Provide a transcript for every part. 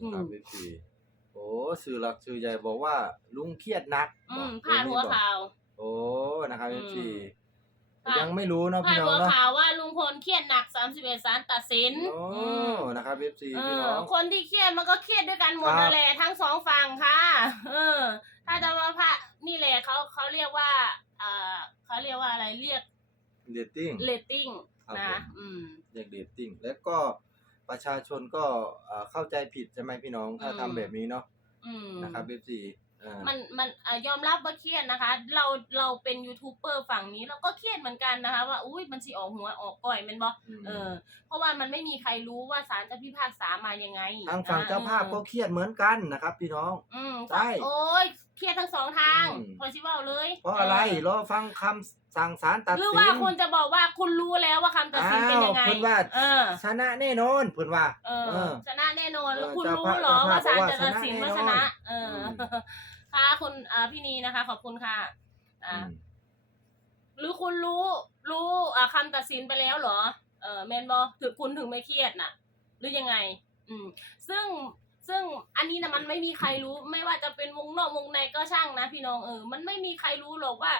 อืมครับพี่ปีโอ้สื่อหลักสื่อใหญ่บอกว่า ลุงเครียดหนักอืมบอกพาดหัวบอกข่าว โอ้นะครับอืพี่มปีพาด ยังไม่รู้เนาะพาพี่ดน้อหังวเนาะข่าวว่าลุงพลเครียดหนัก31ศาลตัดสินโอ้อืมนะครับพี่ปีเอพี่อน้อง คนที่เครียดมันก็เครียดด้วยกันหมดครับ นั่นแหละทั้งสองฝั่งค่ะ เออ ถ้าจะว่าพระนี่แหละเขาเขาเรียกว่าเอ่อเขาเรียกว่าอะไรเรียกเดตติ้ง เรตติ้งครับนะ ผม อืม เรียกเดตติ้งแล้วก็ ประชาชนก็เอ่อเข้าใจผิดใช่ไหมพี่น้องถ้าอืม ทำแบบนี้เนาะอืม นะครับพี่ปีอ่า มันมันเอ่อยอมรับว่าเครียดนะคะ เราเราเป็นยูทูบเบอร์ฝั่งนี้เราก็เครียดเหมือนกันนะคะ ว่าอุ้ยมันสิออกหัวออกก้อยแมันบอมเออ เพราะว่ามันไม่มีใครรู้ว่าศาลจะพิพากษามายังไงทางฝั่งเจ้าภาพก็เครียดเหมือนกันนะครับ พี่น้อง อืมใช่ โอ้ย เครียดทั้งสองทางอืม พอชิเว่าเลยเพราะอะไรเออรอฟังคำสั่งศาลตัดหรือสินว่าคุณจะบอกว่าคุณรู้แล้วว่าคำตัดสินเป็นยังไงอ้าวเพิ่นว่าเออ ชนะแน่นอนเพิ่นว่า เอเอออชนะแน่นอนแล้วเออคุณเจ้ารู้ภาพเหรอว่าศาลเจ้าภาพจะตัดสินบอกว่าว่าชชนะนะแน่นอนเออมค่ะคุณอ่าพี่นีนะคะ ขอบคุณค่ะ อ่าอืมหรือคุณรู้รู้อ่าคำตัดสินไปแล้วเหรอ เออแมนบอถึงคุณถึงไม่เครียดน่ะ หรือยังไง อืม ซึ่ง ซึ่งอันนี้นะมันไม่มีใครรู้ไม่ว่าจะเป็นวงนอกวงในก็ช่างนะพี่น้องเออมันไม่มีใครรู้หรอกว่า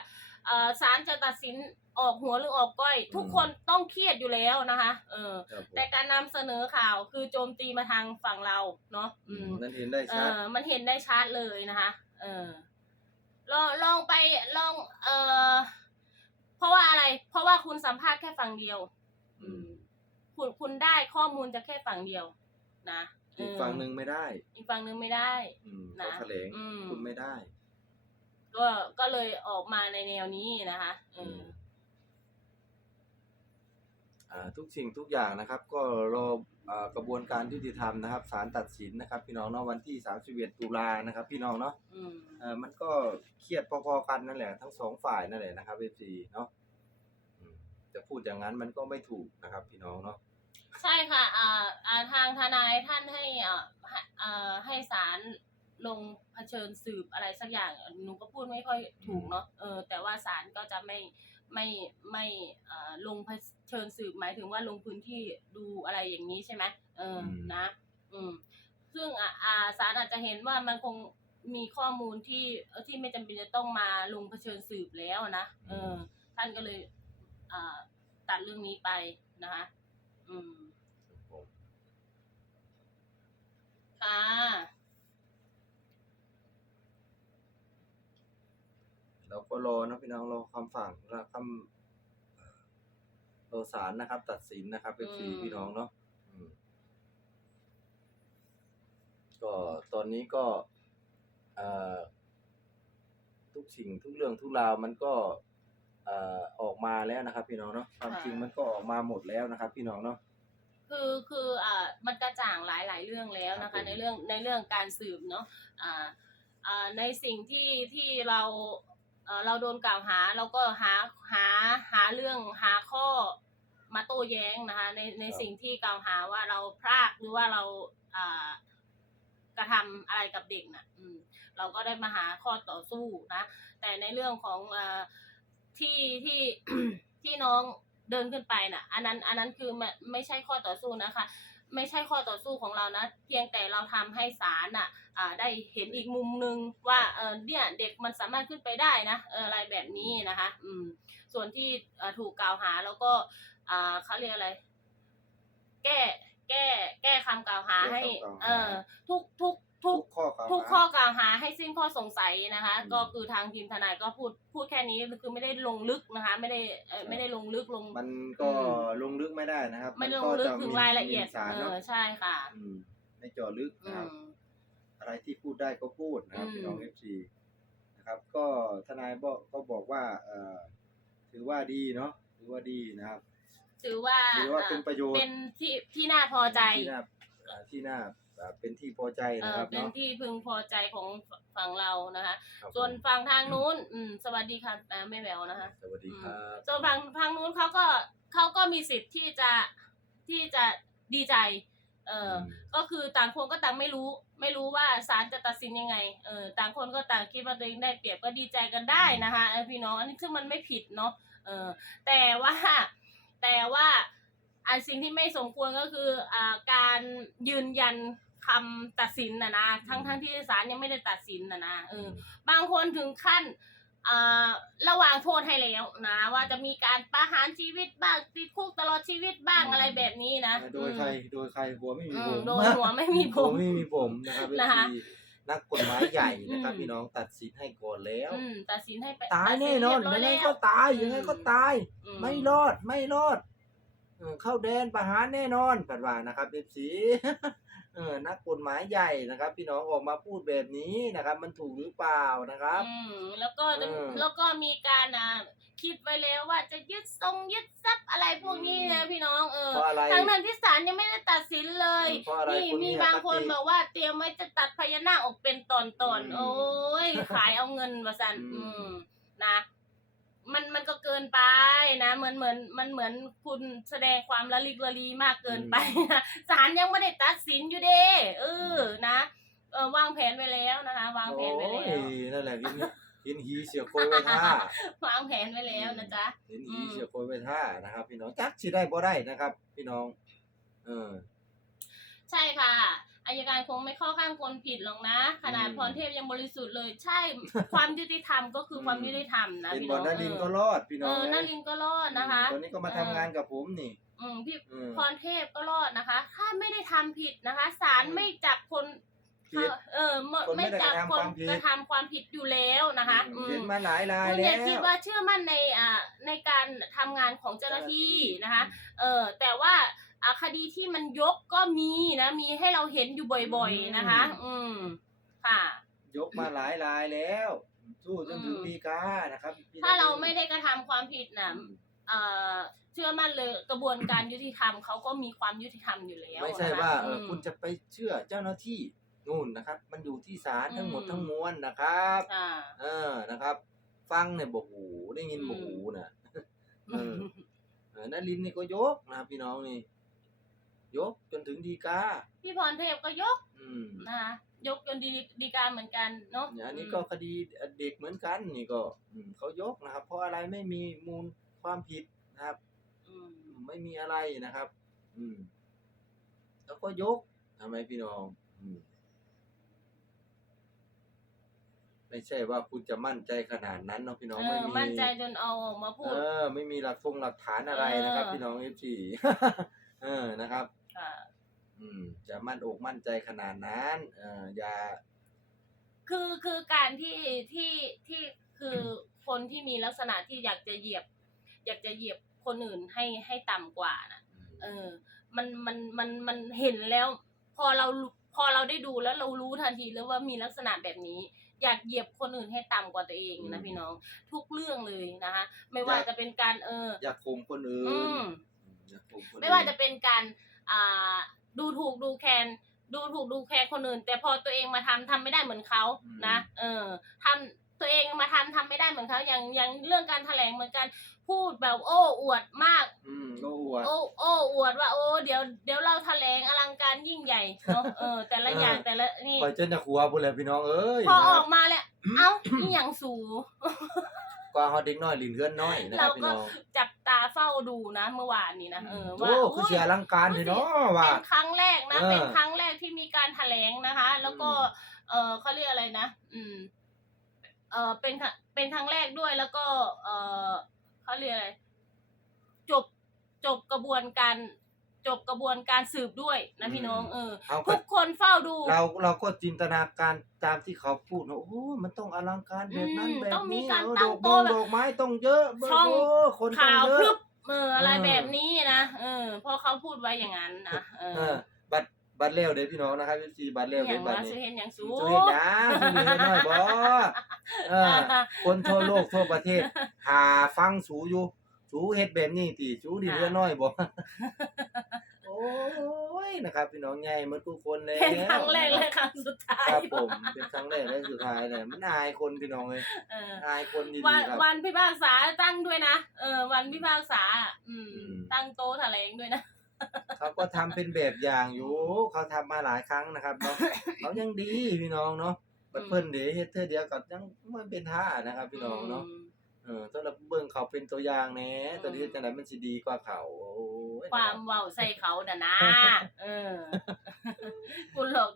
เออศาลจะตัดสินออกหัวหรือออกก้อย ทุกคนต้องเครียดอยู่แล้วนะคะเออครับผมแต่การนำเสนอข่าวคือโจมตีมาทางฝั่งเราเนาะอืมนั่นเห็นได้เอชัดอมันเห็นได้ชัดเลยนะคะเออลองลองไปลองเออเพราะว่าอะไร เพราะว่าคุณสัมภาษณ์แค่ฝั่งเดียวอืมคุณคุณได้ข้อมูลจากแค่ฝั่งเดียว นะเอีกฝั่งหนึ่งไม่ได้ อีกฝั่งหนึ่งไม่ได้ อืมนะเขาแถลงอืมคุณไม่ได้ ก็ก็เลยออกมาในแนวนี้นะคะเอออ่าทุกสิ่งทุกอย่างนะครับ ก็รออ่ากระบวนการยุติธรรมนะครับศาลตัดสินนะครับ พี่น้องเนาะวันที่31ตุลานะครับ พี่น้องเนาะอืมเออมันก็เครียดพอๆกันนั่นแหละ ทั้งสองฝ่ายนั่นแหละนะครับ FC เนาะอืมจะพูดอย่างนั้นมันก็ไม่ถูกนะครับ พี่น้องเนาะ ใช่ค่ะอ่าอ่าทางทนายท่านให้อ่าให้อ่าให้ศาลลงเผชิญสืบอะไรสักอย่างหนูก็พูดไม่ค่อยถูกเนาะเออแต่ว่าศาลก็จะไม่ไม่ไม่อ่าลงเผชิญสืบหมายถึงว่าลงพื้นที่ดูอะไรอย่างนี้ใช่ไหมเอออืมนะ อืม ซึ่งอ่าอ่าศาลอาจจะเห็นว่ามันคงมีข้อมูลที่เอ่อที่ไม่จำเป็นจะต้องมาลงเผชิญสืบแล้วนะเออ ท่านก็เลยอ่าตัดเรื่องนี้ไปนะคะ อืมครับผมค่ะเราก็รอนะพี่น้องรอคำฝั่งและคำรอศาลนะครับ ตัดสินนะครับ FC อืมพี่น้องเนาะอืมก็ตอนนี้ก็เอ่อทุกสิ่งทุกเรื่องทุกราวมันก็เอ่อออกมา แล้วนะครับ พี่น้องเนาะความจริงมันก็ออกมาหมดแล้วนะครับ พี่น้องเนาะคือคืออ่ามันกระจ่างหลายหลายเรื่องแล้วนะครัคะบผมในเรื่องในเรื่องการสืบเนาะอ่าอ่าในสิ่งที่ที่เราเอ่อเราโดนกล่าวหาเราก็หาหาหาเรื่องหาข้อมาโต้แย้งนะคะในในสิ่งที่กล่าวหาว่าเราพลาดหรือว่าเราอ่ากระทำอะไรกับเด็กน่ะ อืม เราก็ได้มาหาข้อต่อสู้นะ แต่ในเรื่องของเออ ที่ที่ที่น้องเดินขึ้นไปน่ะ อันนั้นอันนั้นคือไม่ไม่ใช่ข้อต่อสู้นะคะ ไม่ใช่ข้อต่อสู้ของเรานะ เพียงแต่เราทำให้ศาลอะอ่าได้เห็นอีกมุมหนึ่งว่าเออเนี่ยเด็กมันสามารถขึ้นไปได้นะเอออะไรแบบนี้นะคะ อืม ส่วนที่เอ่อถูกกล่าวหาแล้วก็อ่าเขาเรียกอะไร แก้แก้แก้คำกล่าวหาให้แก้คำกล่าวหาเออทุกทุก ทุกข้อกล่าวทุกหาข้อกล่าวหาให้สิ้นข้อสงสัยนะคะ อืมก็คือทางทีมทนายก็พูดพูดแค่นี้คือไม่ได้ลงลึกนะคะ ไม่ได้เอ่อครับไม่ได้ลงลึกลง มันก็อืม ลงลึกไม่ได้นะครับไม่ได้นลงลึกจะถึงมีรายละเอียดมีสารเอเนาะอใช่ค่ะ อืมไม่เจาะลึกอืนะครับ ม อะไรที่พูดได้ก็พูดนะครับอืม พี่น้องเอฟซีนะครับ ก็ทนายบอกก็บอกว่าเอ่อถือว่าดีเนาะถือว่าดีนะครับถือว่าถือว่าเป็นประโยชน์เป็นที่ที่น่าพอใจ ที่น่าเอ่อที่น่าเอ่อเป็นที่พอใจเอนะอครับเป็นเนาะ ที่พึงพอใจของฝั่งเรานะคะ ครับส่วนฝั่งทางนู้น อืม สวัสดีค่ะอ่าไม่แหววนะคะ สวัสดีครับ ส่วนฝั่งทางนู้นเขาก็เขาก็มีสิทธิ์ที่จะที่จะดีใจ เอออม ก็คือต่างคนก็ต่างไม่รู้ ไม่รู้ว่าศาลจะตัดสินยังไง เออต่างคนก็ต่างคิดว่าตัวเองได้เปรียบก็ดีใจกันได้นะคะเออพี่น้องอันนี้ซึ่งมันไม่ผิดเนาะเออแต่ว่าแต่ว่าอันสิ่งที่ไม่สมควรก็คืออ่าการยืนยัน คำตัดสินนะนะทั้งทั้งที่ศาลยังไม่ได้ตัดสินนะนะเออบางคนถึงขั้นเอ่อระหว่างโทษให้แล้วนะ ว่าจะมีการประหารชีวิตบ้างติดคุกตลอดชีวิตบ้างอะไรแบบนี้นะ โดยใครโดยใครหัวไม่มีอืผมมโดยหัวไม่มีผหัวมไม่มีผมนะครับนะคะที่นักกฎหมายใหญ่นะครับอืมพี่น้องตัดสินให้ก่อนแล้วอืมตัดสินให้ไปตายแน่นอนตัดยังสิไงเรียบร้ก็อยตายอืมยังไงก็ตายอืมไม่รอดไม่รอดเออเข้าแดนประหารแน่นอนปัดว่านะครับเอฟซี เออนักกฎหมายใหญ่นะครับ พี่น้องออกมาพูดแบบนี้นะครับ มันถูกหรือเปล่านะครับ อืมแล้วก็จะเออ แล้วก็มีการอ่าคิดไว้แล้วว่าจะยึดทรงยึดทรัพย์อะไรพวกนี้นะพี่น้องเออเพราะอะไรทั้งนั้นที่ศาลยังไม่ได้ตัดสินเลย เพราะอะไรนี่คุณมีเนี่ยบางคนปฏิบอกว่าเตรียมไว้จะตัดพญานาคออกเป็นตอนตอนๆอืมโอ้ย ขายเอาเงินวะสันอืม อืมนะ มันมันก็เกินไปนะเหมือนเหมือนมันเหมือนคุณแสดงความละลิกละลีมากเกินไปนะศาลยังไม่ได้ตัดสินอยู่เด้เออนะเออวางแผนไว้แล้วนะคะ วางแผนไว้แล้ว โอ้ยนั่นแหละกินกินหีเสียโคยไว้ท่าวางแผนไว้แล้วนะจ๊ะกินอืหีมเสียโคยไว้ท่านะครับ พี่น้องจักสิได้บ่ได้นะครับ พี่น้อง เออ ใช่ค่ะ อายการคงไม่เข้าข้างคนผิดหรอกนะ ขนาดอืมพรเทพยังบริสุทธิ์เลยใช่ ความยุติธรรมก็คือความยุติธรรมนะเป็นพี่บน้ออลงนารินเอก็อรอดพี่น้เอองอนารินก็รอดนะคะตอนนี้ก็มาทำงานกับผมนี่ อืมพี่อืม พรเทพก็รอดนะคะ ถ้าไม่ได้ทำผิดนะคะศาลอืมไม่จับคนผิด เออไม่คนไม่ไม่ได้จับกระทำคนความผิดกระทำความผิดอยู่แล้วนะคะอืมอืเห็นมมาหลายรายคุณแล้อย่าว คิดว่าเชื่อมั่นในอ่าในการทำงานของเจ้าหน้าที่นะคะ เออแต่ว่าอะ คดีที่มันยกก็มีนะ มีให้เราเห็นอยู่บ่อย ๆนะคะ อืมค่ะ ยกมาหลายรายแล้ว สู้จนถึงอืมฎีกานะครับพี่ถ้าเรานรินไม่ได้กระทำความผิดนะอืมเอ่อเชื่อมั่นเลยกระบวนการยุติธรรมเขาก็มีความยุติธรรมอยู่แล้วไม่ใช่นะคะว่าเอออม คุณจะไปเชื่อเจ้าหน้าที่นู่นนะครับ มันอยู่ที่ศาลทั้งหมดอืม ทั้งมวลนะครับ อ่า เออนะครับ ฟังเนี่ยบอกหูได้ยินอืมบอกหูนะ เออ เออนารินทร์นี่ก็ยกนะครับพี่น้องนี่ ยกจนถึงดีกาพี่พรเทพก็ยกอืมนะคะยกจนดีดีการเหมือนกันเนาะเนี่ยอันนี้ก็คดีเด็กเหมือนกันนี่ก็อืมเขายกนะครับ เพราะอะไรไม่มีมูลความผิดนะครับอืมไม่มีอะไรนะครับ อืม แล้วก็ยกทำไมพี่น้องอืมไม่ใช่ว่าคุณจะมั่นใจขนาดนั้นเนาะพี่น้องเอไม่อมีมั่นใจจนเอาออกมาพูเอดอไม่มีหลักทงหลักฐานอะไรนะครับเออพี่น้องเอฟซี เออนะครับ ค่ะ อืม จะมั่นอกมั่นใจขนาดนั้น เอออย่า คือคือการที่ที่ที่คือคนที่มีลักษณะที่อยากจะเหยียบ อยากจะเหยียบคนอื่นให้ให้ต่ำกว่านะเออ มันมันมันมันเห็นแล้ว พอเราพอเราได้ดูแล้วเรารู้ทันทีแล้วว่ามีลักษณะแบบนี้ อยากเหยียบคนอื่นให้ต่ำกว่าตัวเองอืนะมพี่น้อง ทุกเรื่องเลยนะคะไม่ว่าอยากจะเป็นการเออ อย่าข่มคนอื่นอืมอืม ไม่ว่าจะเป็นการอ่าดูถูกดูแคลนดูถูกดูแคลนคนอื่น แต่พอตัวเองมาทำทำไม่ได้เหมือนเขานะ เออทำตัวเองมาทำทำไม่ได้เหมือนเขาอย่างอย่างเรื่องการแถลงเหมือนกันพูดแบบโอ้อวดมาก อืมก็อวด โอ้โอ้อวดว่าโอ้เดี๋ยวเดี๋ยวเราแถลงอลังการยิ่งใหญ่เนาะเออ แต่ละอย่างเออแต่ละนี่ คอยเจนจะขัวพุ่นเลยพี่น้องเอ้ยพอนะอครัอบกมาแล้ว เอ้านี่อย่างสูก็เฮาเด็กน้อยลิ้นเฮือนน้อยนะครับพี่น้อง จับ ตาเฝ้าดูนะเมื่อวานนี้นะเออโอ้ว่าคือเสียอลังการเลยเนาะว่า เป็นครั้งแรกนะ เออ เป็นครั้งแรกที่มีการแถลงนะคะ แล้วก็อืมเออเขาเรียกอะไรนะ อืม เออเป็นครั้งเป็นครั้งแรกด้วยแล้วก็ เออเขาเรียกอะไร จบจบกระบวนการ จบกระบวนการสืบด้วยนะพี่น้อง เออ เอาก็ ทุกคนเฝ้าดู เราเราก็จินตนาการตามที่เขาพูดเนอะโอ้โหมันต้องอลังการแบบนั้นอืมแบบต้องมีนี้การเออตั้ดงอกโต๊ะมงแบบดอกไม้ต้องเยอะช่องโอ้คนต้องข่าวเยพรึอะบเอออะไรเออแบบนี้นะเออเพราะเขาพูดไว้อย่างนั้นนะเอเอออบัตรบัตรเลี้ยวเด้อพี่น้องนะครับซีบัตรเลี้ยวอเด้ย่างบัตว่ารนี้ซื้อเห็นอย่างสูจะเห็นหยังจะเห็นน้อยบ่เออ คนทั่วโลกทั่วประเทศ หาฟังสูอยู่ สูเฮ็ดแบบนี้ติสูดีเรือน้อยบ่โอ้ ยนะครับ พี่น้องใหญ่หมดทุกคนแล้วเป็นครั้งแรกและครั้งสุดท้ายครับผมเป็นครั้งแรกและสุดท้ายเลยมันอายคนพี่น้องเลยอายคนดีๆครับวันพิพากษาตั้งด้วยนะเออ วันพิพากษา อืม ตั้งโต๊ะแถลงด้วยนะเขาก็ทำเป็นแบบอย่างอยู่ เขาทำมาหลายครั้งนะครับเนาะเขายังดีพี่น้องเนาะบัดเพิ่นเดเฮ็ดเทื่อเดียวก็ยังบ่เป็นท่านะครับ พี่น้องเนาะเออสำหรับเบิ่งเขาเป็นตัวอย่างแน่ตัวนี้จังไดมันสิดีกว่าเขาโอ้ ความเว้าใส่เขาน่ะนะ เออ คุณหลอก